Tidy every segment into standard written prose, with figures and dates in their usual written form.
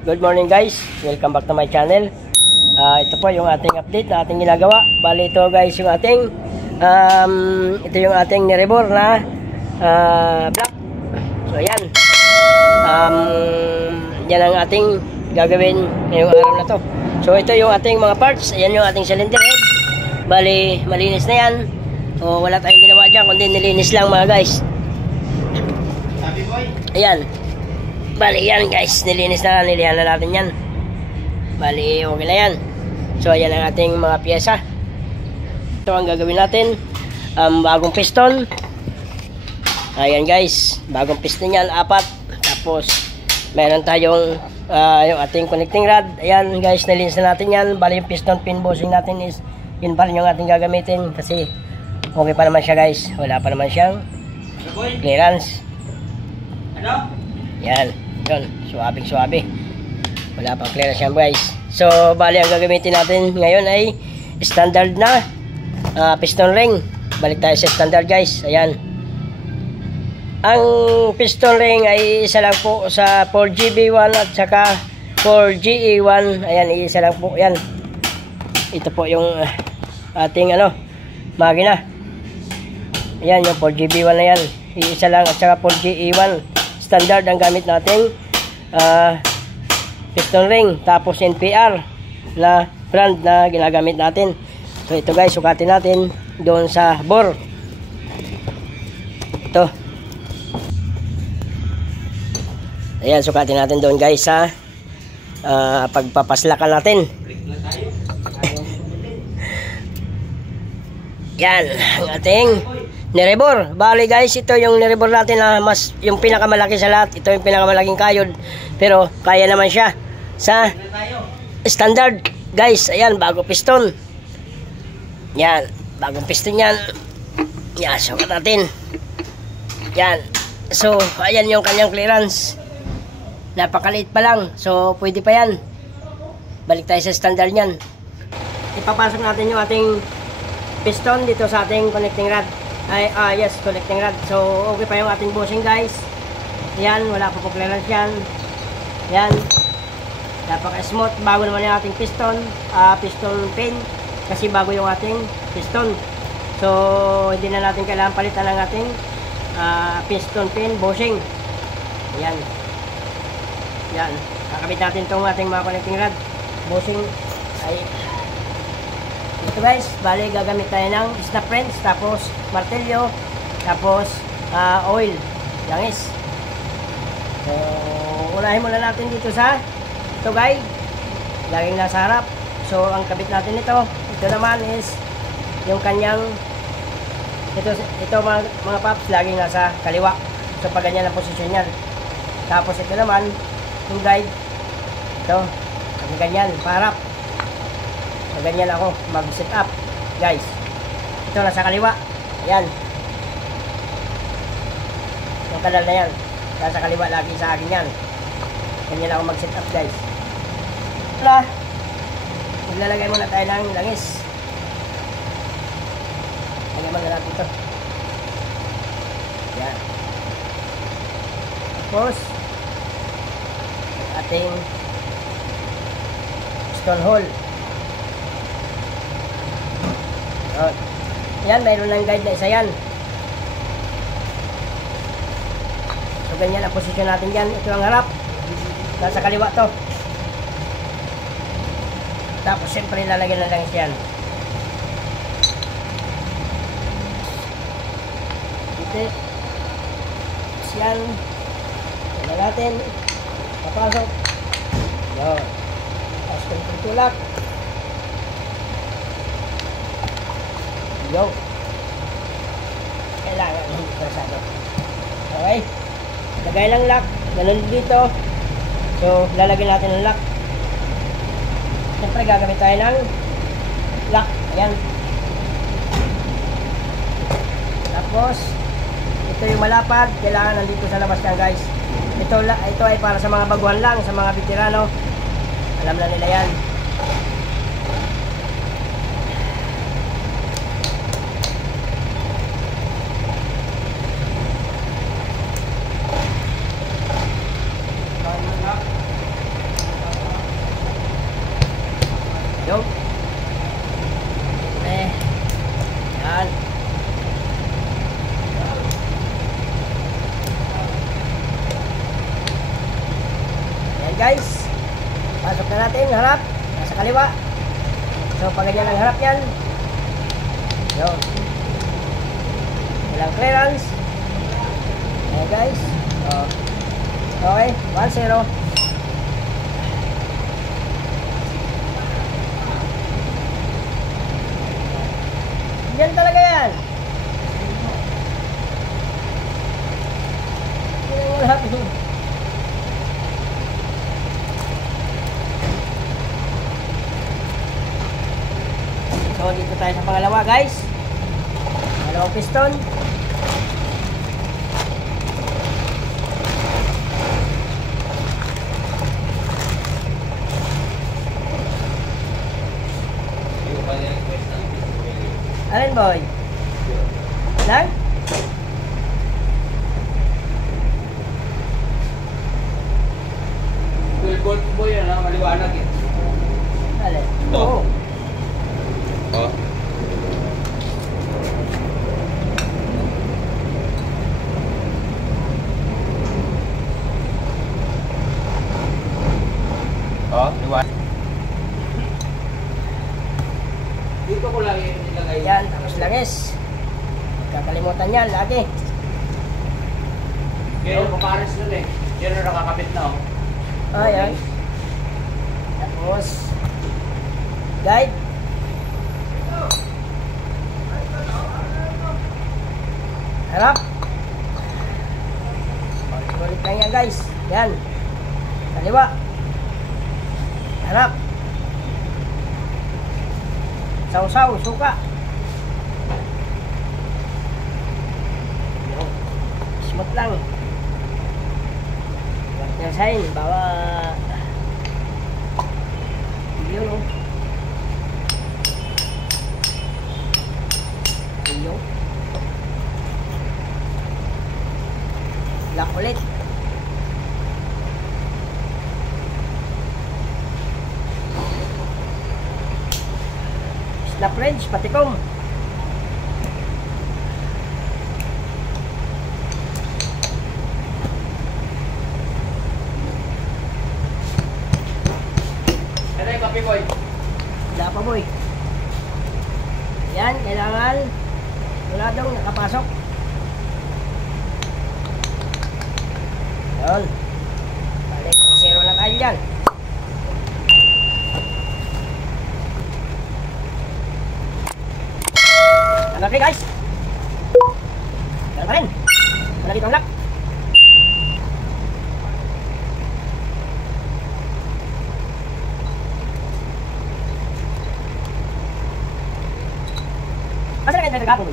Good morning guys, welcome back to my channel. Ito po yung ating update na ating ginagawa. Bali ito guys yung ating ito yung ating nirebor na block. So ayan, yan ang ating gagawin ngayong araw na to. So ito yung ating mga parts. Ayan yung ating cylinder head. Bali malinis na yan. O wala tayong ginawa dyan kundi nilinis lang mga guys. Ayan. Bali yan guys, nilinis na, nilihan na natin yan. Bali okay na yan. So ayan ang ating mga pyesa. Ito ang gagawin natin, bagong piston. Ayan guys, bagong piston yan, 4. Tapos meron tayong yung ating connecting rod. Ayan guys, nilinis na natin yan. Bali yung piston pin bushing natin is yun pa rin yung ating gagamitin. Kasi okay pa naman siya guys, wala pa naman siyang clearance. Yan, yun, suwabing-suwabe. Wala pang clearance yan guys. So, bali ang gagamitin natin ngayon ay standard na piston ring. Balik tayo sa standard guys. Ayan. Ang piston ring ay isa lang po sa 4GB1 at saka 4GE1. Ayan, isa lang po. Yan. Ito po yung ating makina. Ayan, yung 4GB1 na yan. Isa lang at saka 4GE1. Standard ang gamit natin piston ring, tapos NPR na brand na ginagamit natin. So ito guys, sukatin natin doon sa bore. Ito, ayan, sukatin natin doon guys sa pagpapaslakan natin. Yan ang ating nirebor. Bali guys, ito yung nirebor natin na mas yung pinakamalaki sa lahat. Ito yung pinakamalaking kayod, pero kaya naman siya sa standard guys. Ayan, bago piston. Yan, bagong piston yan. Yan, sukat natin. Yan. So, ayan yung kanyang clearance. Napakaliit pa lang. So, pwede pa yan. Balik tayo sa standard yan. Ipapasok natin yung ating piston dito sa ating connecting rod. Yes, connecting rod. So, okay pa yung ating bushing guys. Yan, wala pa po clearance yan. Yan. Napaka-smooth. Bago naman yung ating piston. Piston pin. Kasi bago yung ating piston. So, hindi na natin kailangan palitan ng ating piston pin bushing. Yan. Yan. Kakabit natin itong ating mga connecting rod. Bushing ay ito guys, bali gagamit tayo ng snap wrench, tapos martelyo, tapos oil, langis. So, unahin muna natin dito sa ito guys, laging nasa harap. So, ang kabit natin ito naman is yung kanyang ito mga paps, laging nasa kaliwa. So, pag ganyan ang posisyon yan. Tapos ito naman, yung guide, ito, ganyan, paharap. So, ganyan ako mag-set up guys. Ito nasa kaliwa. Ayan. Yung kanal na yan nasa kaliwa lagi sa akin yan. Ganyan ako mag-set up guys. Wala, maglalagay muna tayo ng langis. Lagyan muna natin ito. Ayan. Tapos ating piston hole. Yan, mayroon ng guide na isa yan. So, ganyan ang posisyon natin dyan. Ito ang harap. Nasa kaliwa to. Tapos, syempre, lalagyan na lang yan. Dito. Yan. Yan natin. Papasok. Yan. Tapos, kung tulak. Yo. Kailangan hindi pasado. Okay. Lagay lang lock. Ganun dito. So, lalagyan natin ng lock. Siyempre, gagamit tayo ng lock. Ayan. Tapos, ito yung malapad. Kailangan nandito sa labas yan, guys. Ito ay para sa mga baguhan lang, sa mga veterano. Alam na nila yan. guys. Pasok na natin, harap. Nasa kaliwa. So, pag ganyan ang harap yan. Yun. Walang clearance. Okay guys. So, okay, 1-0. Yan talaga yan. So dito tayo sa pangalawa guys. Dalawang piston. Alin boy? Lang? Gold po yan, maliwanag eh. Alin? Oo. Oh. Oh, liwanag. Dito ko lang yung nilagay. Yan, tapos langis. Kakalimutan yan lagi. Kaya yung kumaris nun eh. Yan na nakakabit na oh. Ah, yan. Tapos guide. Harap. Ulit lang yan guys. Yan. Kaliwa. Harap. Sausaw, suka. Smooth lang. Yang sign bawa video no. Video. Lock ulit. Snap wrench, patikom. Ano yung kape boy? Wala pa boy. Yan, kailangan wala daw nakapasok. Yun. Balik, 0 lang tayo dyan. Malaki guys. Ganun pa rin. Malaki itong lock. Asa na kayo nagagapo mo?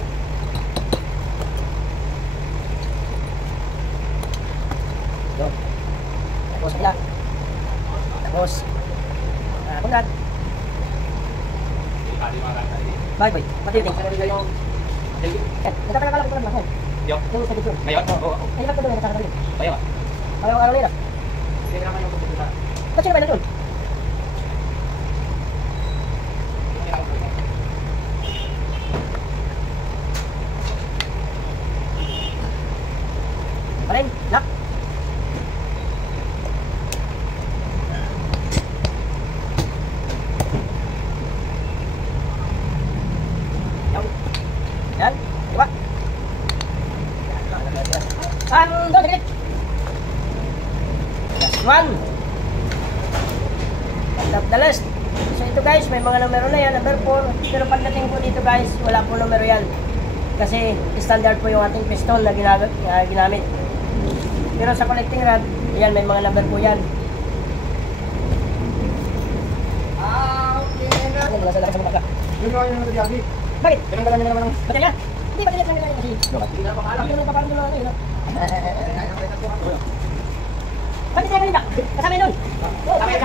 Yun. Tapos kabila. Tapos kundat. Bye boy. Pati yung nagtataka lang ito lang. Yung? Yung sa dito. Ngayon? Oo. Ay, ba't ko doon nagtataka lang? Ayaw ah. Ayaw ang araw nila. Hindi naman yung kumpulita. Ba't sino ba na doon? Parin, lock. Yan, diba? Doon, dikit. Last one. Top the list. So ito guys, may mga numero na yan, number 4. Pero pagdating po dito guys, wala po numero yan. Kasi standard po yung ating piston na ginamit. Pero sa connecting rod, yan, may mga number po yan. Okay na. Ano, wala sa laki sa mukha. Yun yung ano na di Bakit? Pinanggalan nyo naman ng Baterya? Hindi, baterya lang nila kasi. Hindi na makalam. Hindi naman paparang yung mga ano yun. Bakit sila kanina? Kasama yun doon. Kasama yun.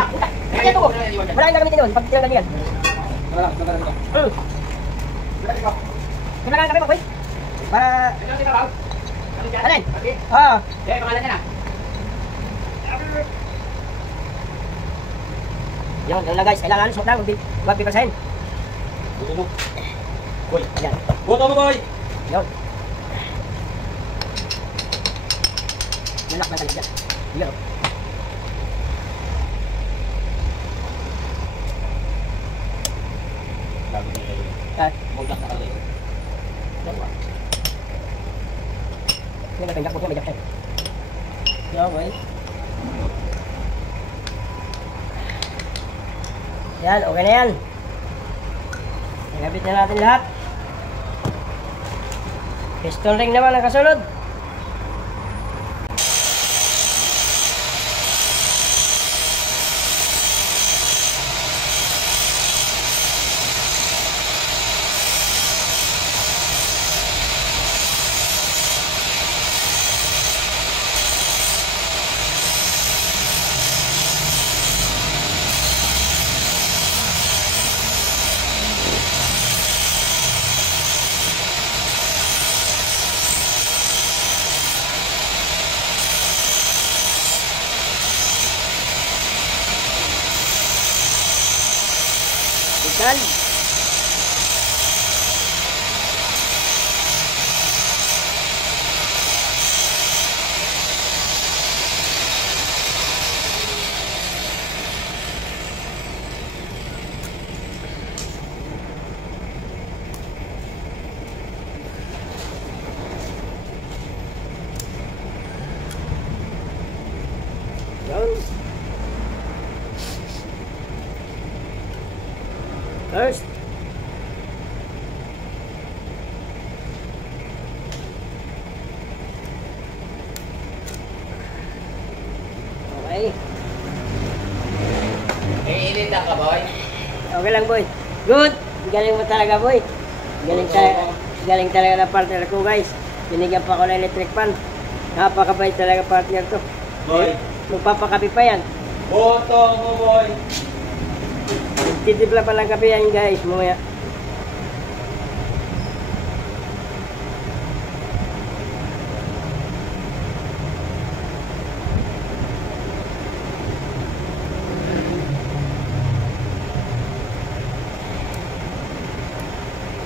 Kasi ito ko. Wala yung gagamitin doon pag tinanggal yan. Wala, nagkaroon ko. Kailangan kami boy. Para... Ito si Kapaw. Alin? Okay. Oo. Yan, pangalan niya na. Yun lang guys. Kailangan suot lang. Huwag pipasahin. Buto mo. Boy. Yan. Buto mo, boy. Yun. Yung lock na talig dyan. Yun. Yan, okay na yan. Nagabit na natin lahat. Piston ring naman ang kasunod. Ikan. First. Okay. Iinit na ka, boy. Okay lang, boy. Good. Galing mo talaga, boy. Galing talaga na partner ko, guys. Binigyan pa ako ng electric fan. Napakabait talaga partner to. Boy. Magpapakapi pa yan. Boto mo, boy. Titipla pa lang kape yan, guys. Mamaya.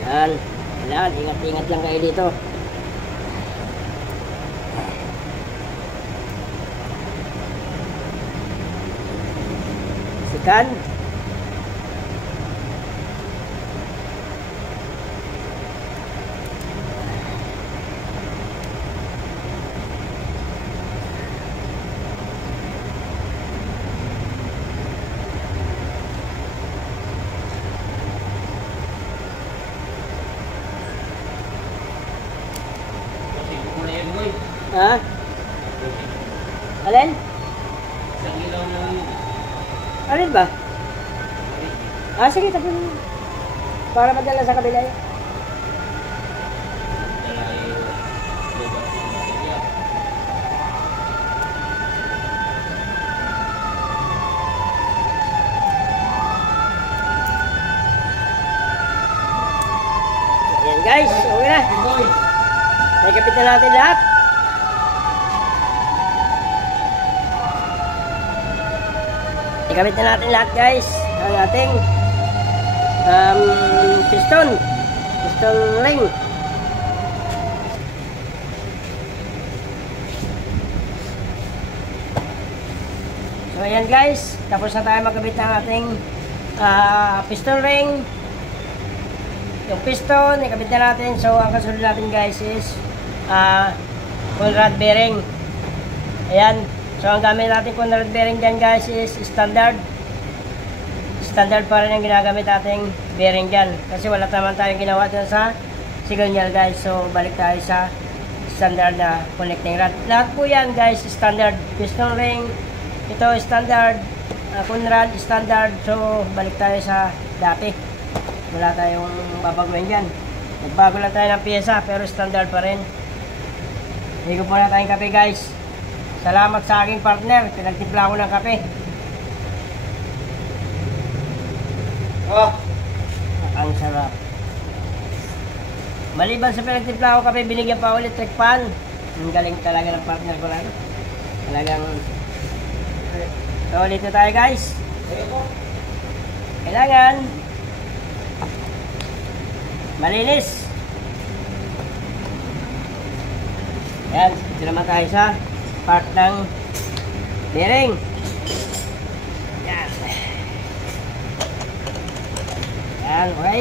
Yan. Kailangan, ingat-ingat lang kayo dito. Sikan. Muna yun, boy. Ha? Alin? Isang ilaw na lang yun. Alin ba? Ah, sige, tapos para madala sa kabila yun. Dala yung lugar ko ng material. Ayan guys, okay na. Boy. Nakikapit na natin lahat. Nakikapit na natin lahat guys. Ang ating piston ring. So ayan guys, tapos na tayo magkabit ng ating piston ring. Yung piston, ikabit na natin. So ang kasunod natin guys is Conrad bearing. Ayan. So ang gamit natin Conrad bearing dyan guys is standard. Standard pa rin ang ginagamit nating bearing dyan. Kasi wala naman tayong ginawa dyan sa signal guys. So balik tayo sa standard na connecting rod. Lahat po yan guys standard. Piston ring, ito standard, Conrad standard. So balik tayo sa dati. Wala tayong babaguhin dyan. Nagbago lang tayo ng pyesa pero standard pa rin. Higo po na tayong kape guys. Salamat sa aking partner. Pinagtimpla ko ng kape. Oh. Ang sarap. Maliban sa pinagtimpla ko kape, binigyan pa ulit electric fan. Ang galing talaga ng partner ko lang. Talagang so ulit na tayo guys. Kailangan malinis. Yan, dito naman tayo sa part ng bearing. Yan. Yan, okay.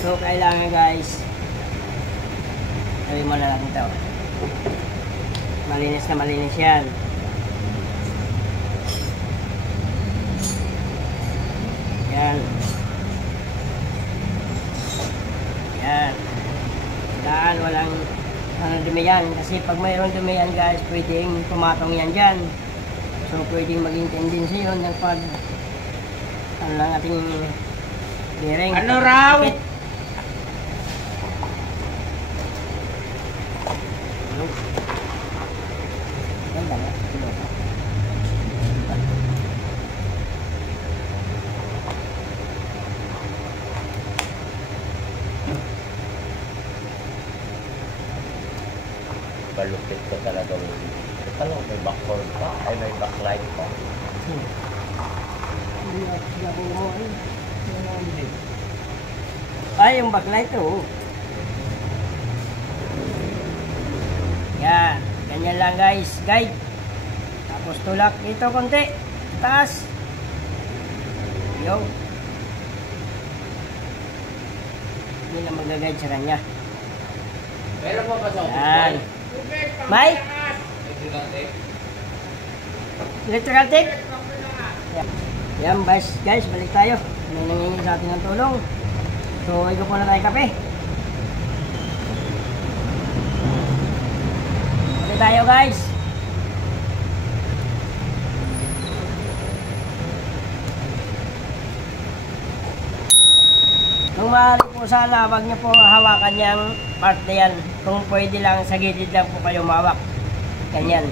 So, kailangan guys, sabi mo na natin ito. Malinis na malinis yan. dumi yan. Kasi pag mayroong dumi yan guys, pwedeng pumatong yan dyan. So pwedeng maging tendency yun ng pag ano lang ating bearing. Ano raw? Yan ba? Balupit ko talaga. Ito lang, may backboard pa. Ay, may backlight pa. Ay, yung backlight to. Yan. Ganyan lang guys. Guide. Tapos tulak dito konti. Taas. Yo. Hindi na mag-guide sa kanya. Meron pa ba sa Yan. May? Electrical tape? Yan guys, balik tayo. May nangingi sa atin ng tulong. So, ikaw po na tayo kape. Balik tayo guys. Kung maaari po sana, wag niyo po hawakan yung part na yan. Kung pwede lang, sa gilid lang po kayo mawak. Ganyan.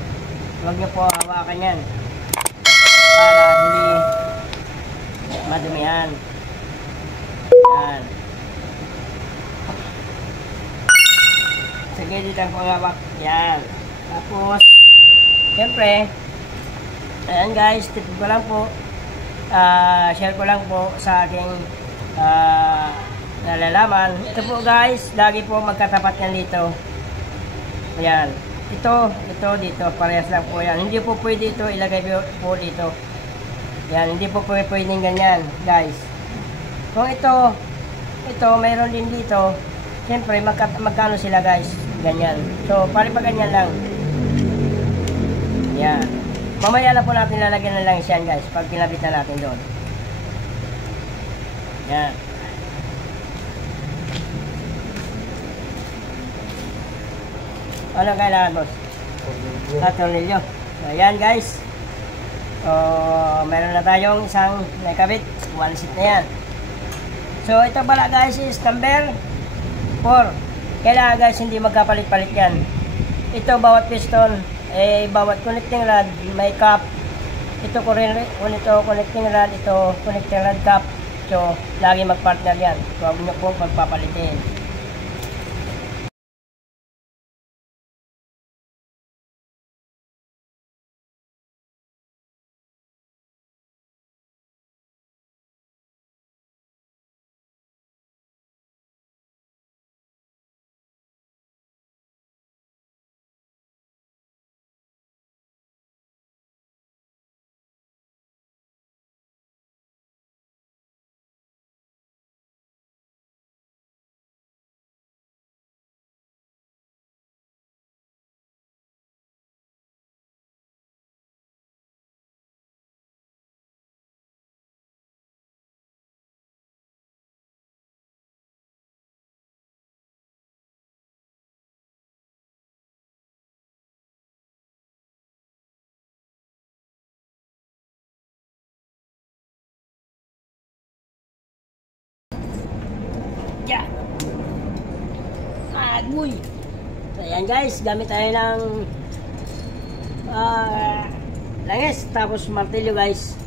Wag niyo po hawakan yan. Para hindi madumihan. Yan. Sa gilid lang po hawak. Yan. Tapos, siyempre, ayan guys, tip ko lang po. Share ko lang po sa aking nalalaman. Ito po guys, lagi po magkatapat yan dito. Ayan. Ito dito. Parehas lang po yan. Hindi po pwede ito ilagay po dito. Yan. Hindi po pwedeng ganyan guys. Kung ito mayroon din dito. Siyempre magkano sila guys. Ganyan. So pare pa ganyan lang. Yan. Mamaya na po natin lalagyan na lang siyan guys. Pag kinabit na natin doon. Yan. Ano kailangan boss? Tornilyo. Ayan guys. So, meron na tayong isang nakabit. One seat na yan. So, ito pala guys is number 4. Kailangan guys hindi magkapalit-palit yan. Ito bawat piston, bawat connecting rod may cap. Ito connecting rod, ito connecting rod cap. So, lagi mag-partner yan. Huwag nyo pong magpapalitin. Yeah. Agoy. So, ayan guys, gamit tayo ng langis, tapos martilyo guys.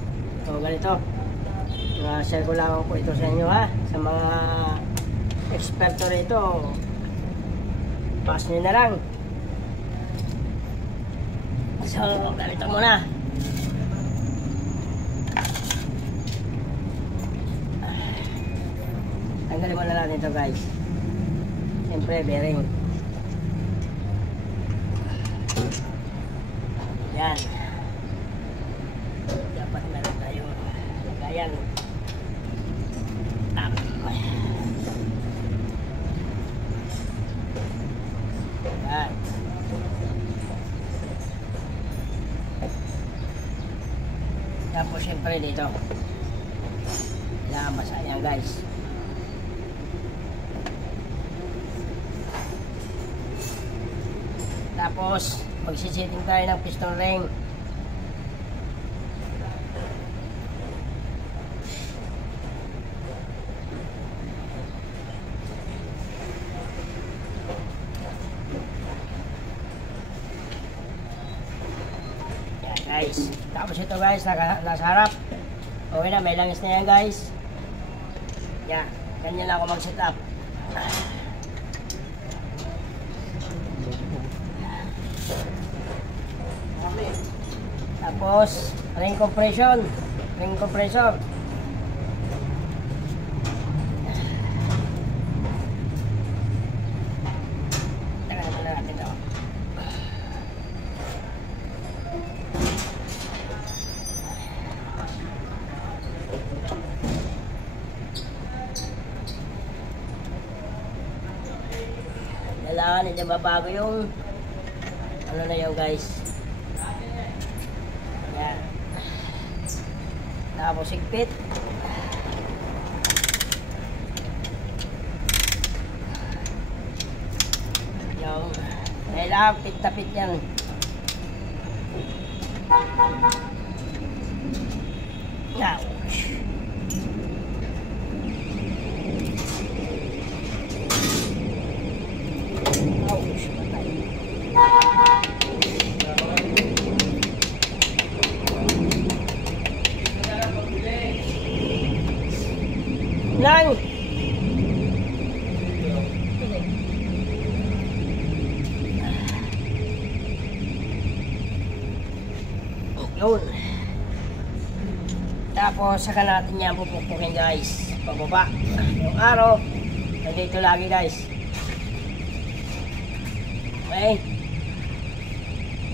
So, ganito. Share ko lang po ito sa inyo ha. Sa mga eksperto rito, pass nyo na lang. So, ganito muna. Tanggalin mo na natin ito guys. Siyempre bearing. Yan. Dapat meron tayong lagayan. Yan. Tapos siyempre dito. Kailangan masayang guys. Tapos, magsisiting tayo ng piston ring. Yan guys. Tapos ito guys, nasa harap. Okay na, may langis na yan guys. Yan, ganyan lang ako mag-set up. Tapos, ring compression. Ring compressor. Tagal na natin ito. Kailangan hindi mabago yung ano na yun guys. Yan. Tapos higpit. Yung kailangan pit-tapit yan. Now. Lang. Yun. Tapos saka natin yan pupupukin guys. Pababa. Yung araw nandito lagi guys. Okay.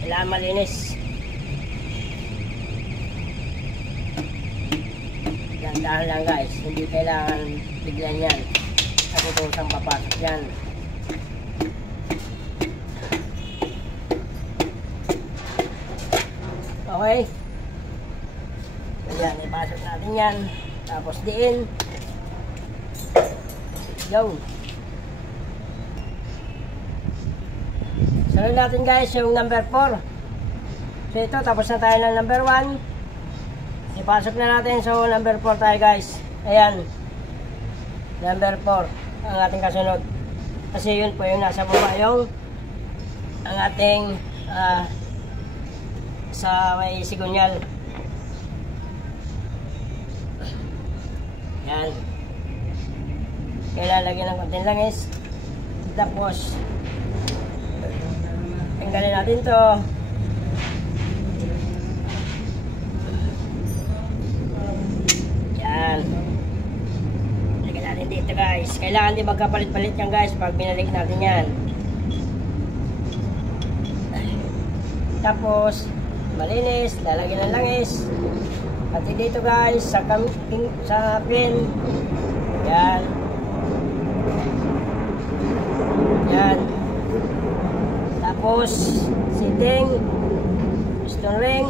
Kailangan malinis. Dahan lang guys, hindi kailangan bigyan yan. Naputosang papasok yan. Okay. Ayan, ipasok natin yan. Tapos diin. Yun. Sunod natin guys yung number 4. So ito, tapos na tayo ng number 1. Ipasok na natin. So number 4 tayo guys. Ayan. Number 4 ang ating kasunod. Kasi yun po yung nasa baba yung ang ating sa may sigunyal. Yan. Kailangan lagyan ng konting langis. Tapos tanggalin natin to. Yan. Lagyan natin dito guys. Kailangan din magkapalit-palit yan guys pag binalik natin yan. Tapos malinis, lalagyan ng langis. At dito guys sa pin. Yan. Yan. Tapos sitting, piston ring.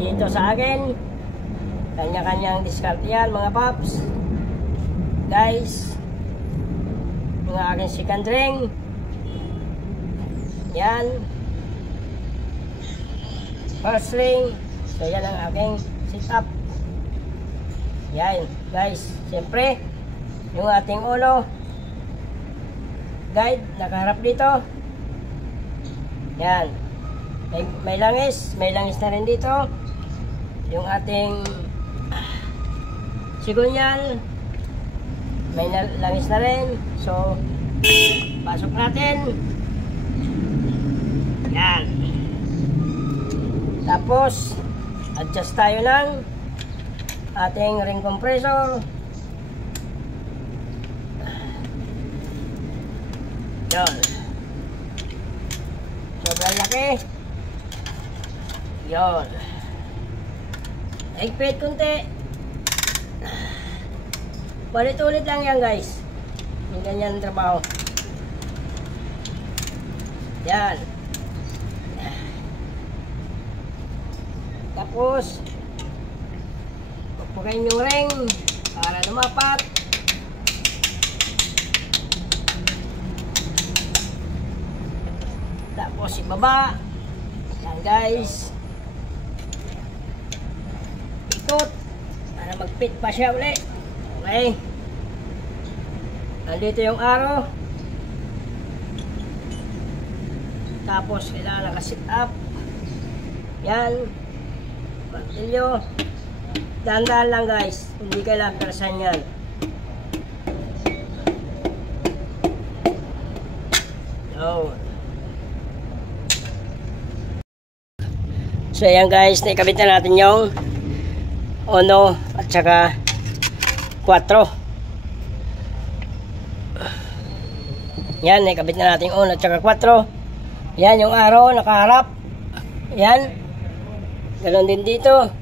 Dito sa akin, kanya-kanyang discard yan mga paps. Guys, mga aking second ring. Yan. First ring. So yan ang aking setup. Yan guys. Siyempre yung ating ulo guide nakaharap dito. Yan. May langis. May langis na rin dito. Yung ating sigunyal may langis na rin. So pasok natin. Yan. Tapos adjust tayo ng ating ring compressor. Yan. Sobrang laki. Yan. Higpit kunti. Ulit-ulit lang yan guys. Yung ganyan trabaho. Yan. Tapos pupukain yung ring para lumapat. Tapos ibaba. Yan guys. Ikot. Para mag-fit pa siya uli. Okay. Nandito yung arrow. Tapos kailangan naka-sit up. Yan. Martilyo. Dahan-dahan lang guys. Hindi kailangan persan yan. So ayan guys, naikabit na natin yung 1 at saka 4. Yan, naikabit na natin 1 at saka 4. Yan yung arrow, nakaharap. Yan. Ganon din dito.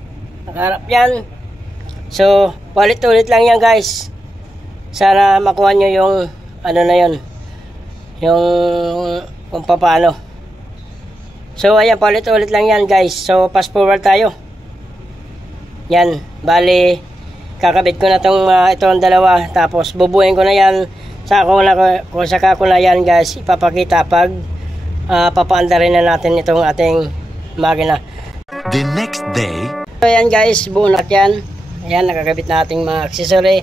Nakaharap yan. So, palit-ulit lang yan guys. Sana makuha nyo yung ano na yun. Yung kung paano. So ayan, paulit-ulit lang yan guys. So fast forward tayo. Yan, bali kakabit ko na itong dalawa. Tapos bubuhin ko na yan. Saka ko na yan guys ipapakita pag papaandarin na natin itong ating makina. The next day. So ayan guys, buo na yan. Ayan, nakakabit na ating mga accessory.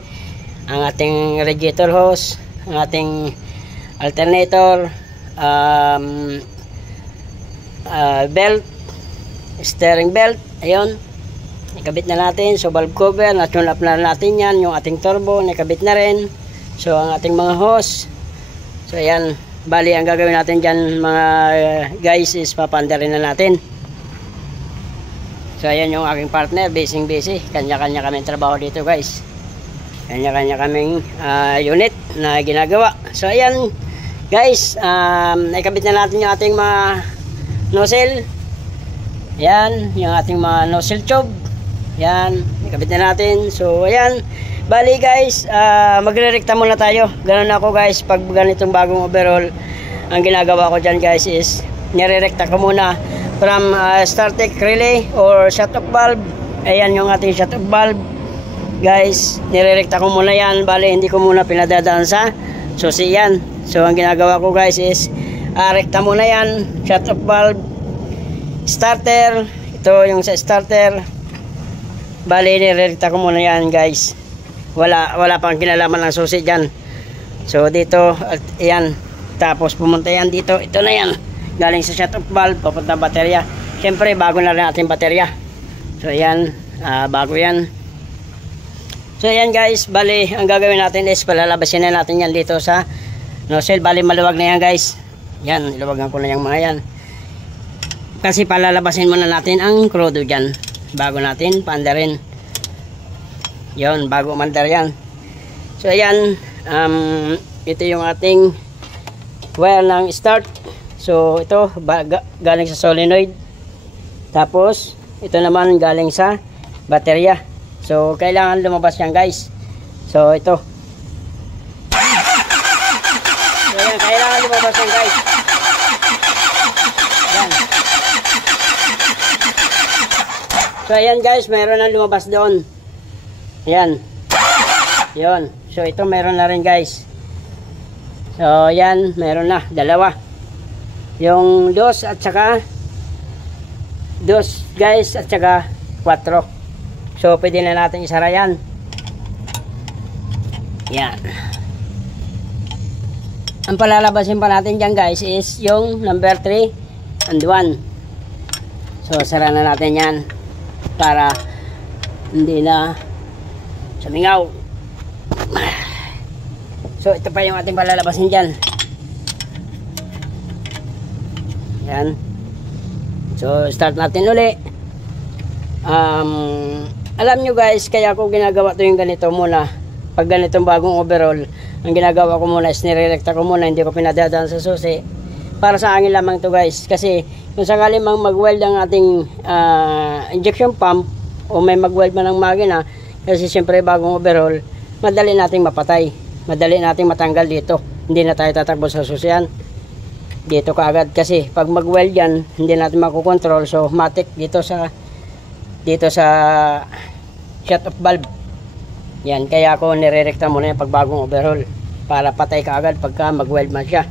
Ang ating radiator hose, ang ating alternator, belt, steering belt. Ayun, nakabit na natin. So valve cover, na-tune up na natin yan. Yung ating turbo, nakabit na rin. So ang ating mga hose. So ayan, bali ang gagawin natin dyan mga guys is papandarin na natin. So ayan yung aking partner, busy. Kanya-kanya kaming trabaho dito guys. Kanya-kanya kaming unit na ginagawa. So ayan guys, nakabit na natin yung ating mga nozzle. Yan, yung ating mga nozzle tube. Yan, nakabit na natin. So ayan, bali guys, magre-rekta muna tayo. Ganun ako guys, pag ganitong bagong overhaul, ang ginagawa ko dyan guys is nire-rekta ko muna from starting relay or shut-off valve. Ayan yung ating shut-off valve guys, nire-rekta ko muna yan. Bali hindi ko muna pinadadaan sa susi yan. So ang ginagawa ko guys is rekta muna yan, shut-off valve, starter. Ito yung sa starter. Bali nire-rekta ko muna yan guys. Wala pang kinalaman ng susi dyan. So dito, ayan. Tapos pumunta yan dito. Ito na yan, galing sa shut-off valve papunta baterya. Siyempre bago na rin ating baterya. So ayan, bago yan. So ayan guys, bali ang gagawin natin is palalabasin na natin yan dito sa nozzle. Bali maluwag na yan guys. Yan, iluwagan ko na yung mga yan. Kasi palalabasin muna natin ang crudo dyan bago natin paandarin. Yon, bago mandar yan. So ayan, ito yung ating wire ng start. So ito galing sa solenoid. Tapos ito naman galing sa baterya. So kailangan lumabas yan guys. So ito. So ayan, kailangan lumabas yan guys. Yan. So ayan guys, meron na lumabas doon. Ayan. Yun. So ito meron na rin guys. So yan, meron na, dalawa. Yung 2 at saka 2 guys at saka 4. So pwede na natin isara yan. Yan. Ang palalabasin pa natin dyan guys is yung number 3 and 1. So sara na natin yan para hindi na sumingaw. So ito pa yung ating palalabasin dyan. Yan. So start natin uli. Alam nyo guys, kaya ako ginagawa to yung ganito muna. Pag ganitong bagong overhaul, ang ginagawa ko muna is nirerekta ko muna, hindi ko pinadadaan sa susi. Para sa angin lamang to guys. Kasi kung sakali mang mag-weld ang ating injection pump o may mag-weld man ang makina, kasi siyempre bagong overhaul, madali nating mapatay. Madali nating matanggal dito. Hindi na tayo tatakbo sa susian. Dito kaagad kasi pag mag-weld yan, hindi natin makukontrol. So matik dito sa shut-off valve. Yan, kaya ako nirerekta muna yung pagbagong overhaul para patay ka agad pagka mag-weld man siya.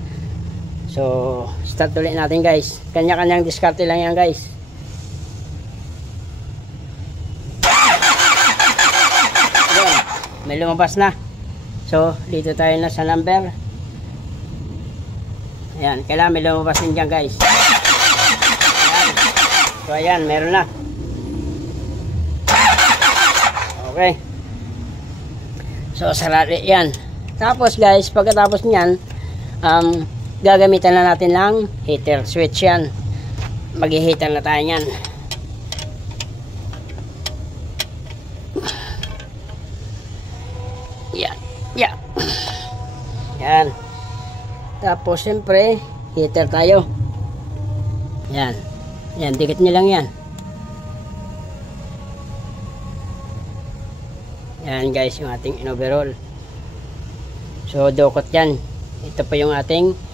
So start ulit natin guys. Kanya-kanyang diskarte lang yan guys. Ayan, may lumabas na. So dito tayo na sa number. Ayan, kailangan may lumabas din dyan guys. Ayan. So ayan, meron na. Okay. So sarali yan. Tapos guys, pagkatapos nyan, gagamitan na natin lang heater switch yan. Mag-heater na tayo yan. Yan. Yan. Yan. Tapos siyempre, heater tayo. Yan. Yan, dikit nyo lang yan. Yan guys, yung ating in-overall. So, dukot yan. Ito po yung ating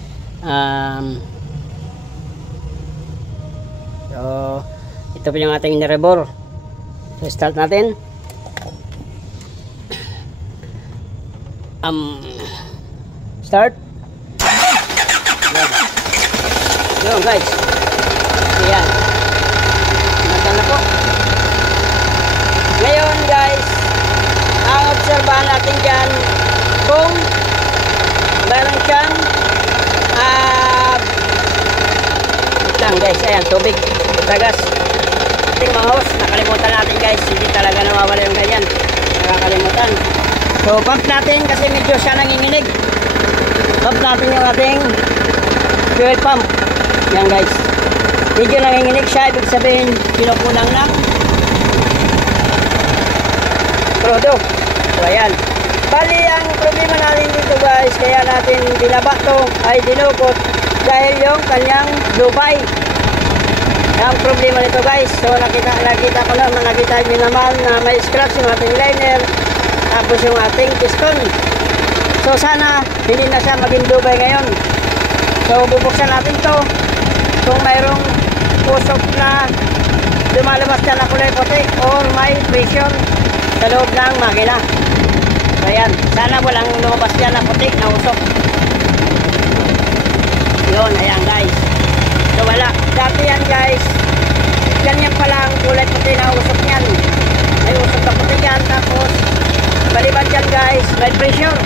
ito po yung ating nirebor. So, start natin. Start. Yun guys. Ayan. Nagdan na po. Ngayon guys, ang obserbahan natin dyan kung meron siyang guys, ayan, tubig, tagas. Ating mga host, nakalimutan natin guys, hindi talaga nawawala yung ganyan, nakakalimutan. So pump natin kasi medyo siya nanginginig. Pump natin yung ating fuel pump. Yan guys, medyo nanginginig siya, ibig sabihin kinukulang ng crudo. So ayan, bali ang problema natin dito guys, kaya natin binaba to ay dinukot dahil yung kanyang lubay. Ang problema nito guys, so nakita ko naman, nakita nyo naman na may scratch yung ating liner, tapos yung ating piston. So sana hindi na siya maging lubay ngayon. So bubuksan natin to kung mayroong usok na lumalabas dyan na kulay puti or may pressure sa loob ng makina. So ayan, sana walang lumabas dyan na puti na usok. Yun, ayan guys. So wala, dati yan guys, ganyan pala ang kulay puti na usok yan. May usok na puti yan, tapos baliban dyan guys, may pressure.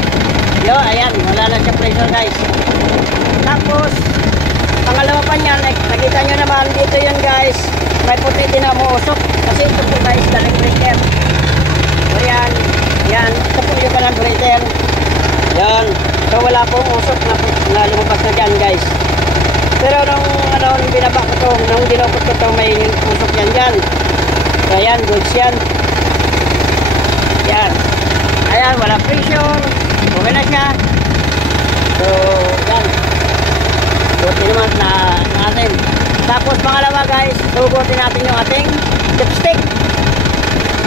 Yo, ayan, wala na siya pressure guys. Tapos pangalawa pa niyan, nakita nyo naman dito yun guys, may puti din na umuusok kasi ito po guys, daling breaker. So yan, yan, ito po yung kanang breaker. Yan, so wala pong usok na lumabas na dyan guys. Pero nung binaba ko to, nung dinukot ko to, may usok yan dyan. So ayan, goods yan. Yan, ayan, wala pressure, okay na siya. So yan, buti naman na natin. Tapos pangalawa guys, sugutin natin yung ating dipstick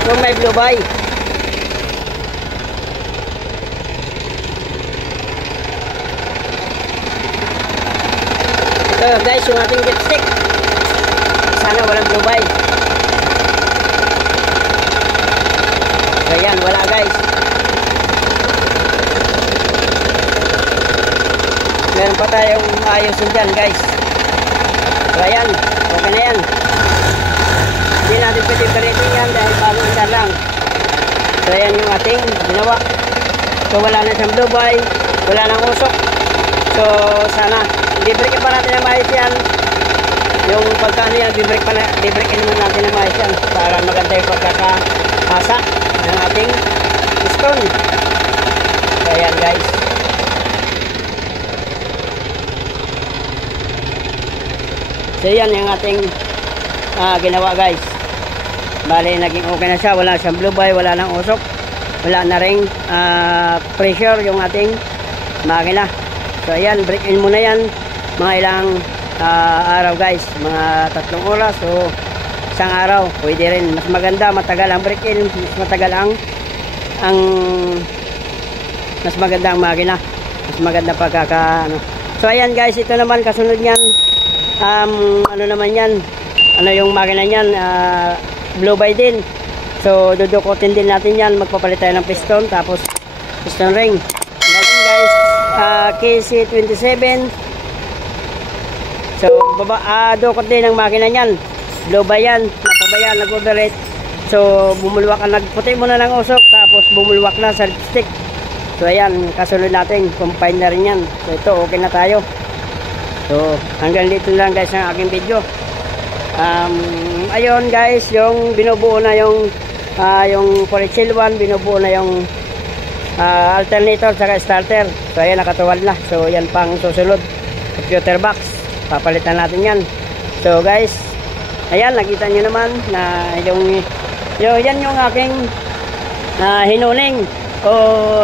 kung may blue by. Ito guys, yung ating dipstick, sana walang blue by. So yan, wala guys. Meron pa tayong ayusin dyan guys. So ayan, okay na yan. Hindi natin pwede paritin yan dahil bago isa lang. So ayan yung ating ginawa. So wala na siyang blue by, wala nang usok. So sana i-break pa natin ang maayos yan. Yung pagkano yan, i-breakin naman natin ang maayos yan para maganda yung pagkakahasa ng ating piston. So ayan guys. So yan yung ating ginawa guys. Bale naging okay na siya, wala siyang blue by, wala nang usok, wala na ring pressure yung ating makina. So ayan, break in muna yan mga ilang araw guys, mga 3 oras o isang araw, pwede rin. Mas maganda, matagal ang break in, mas matagal ang mas maganda ang makina, mas maganda pagkaka So ayan guys, ito naman kasunod niyan. Ano naman yan, ano yung makina niyan, blue by din. So dudukotin din natin yan, magpapalit tayo ng piston, tapos piston ring. Ngayon guys, KC27 dukot din ang makina niyan. Low ba yan? Napabayaan, nag-overrate. So, bumulwak ang nagputi muna ng usok, tapos bumulwak na sa lipstick. So, ayan, kasunod natin, combine na rin yan. So, ito, okay na tayo. So, hanggang dito lang guys ang aking video. Ayun guys, yung binubuo na yung Polychill 1, binubuo na yung alternator saka starter. So ayan, nakatuwal na. So yan pang susunod, computer box, papalitan natin yan. So guys, ayan, nakita nyo naman na yan yung aking hinuning o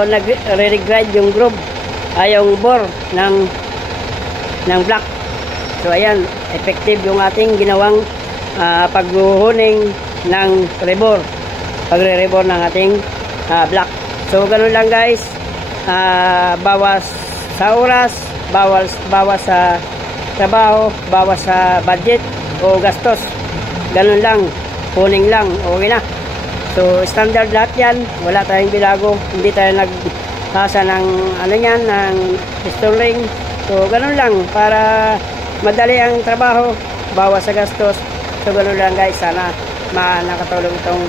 nagre-regride yung groove, yung bore ng block. So ayan, effective yung ating ginawang paghuhuning ng rebore, pagre-rebore ng ating block. So ganun lang guys, bawas sa oras, bawas sa trabaho, bawas sa budget o gastos. Ganun lang, huning lang, okay na. So standard lahat yan, wala tayong bilago, hindi tayo naghasa ng ng piston ring. So ganun lang, para madali ang trabaho, bawas sa gastos. So ganun lang guys, sana nakatulong itong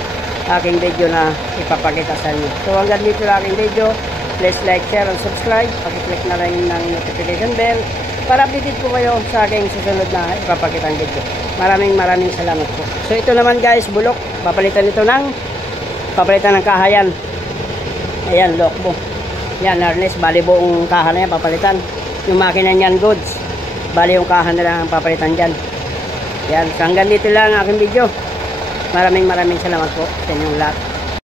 aking video na ipapakita sa inyo. So hanggang dito lang aking video. Please like, share, and subscribe. Pag-click na rin ng notification bell para update ko kayo sa aking susunod na ipapakitang video. Maraming salamat po. So ito naman guys, bulok. Papalitan ng kahayan. Ayan, lokbo. Yan, harness. Bali buong kaha na yan papalitan. Yung makina niyan goods, bali yung kaha na lang ang papalitan dyan. Yan, so hanggang dito lang ang aking video. Maraming salamat po sa inyong lahat.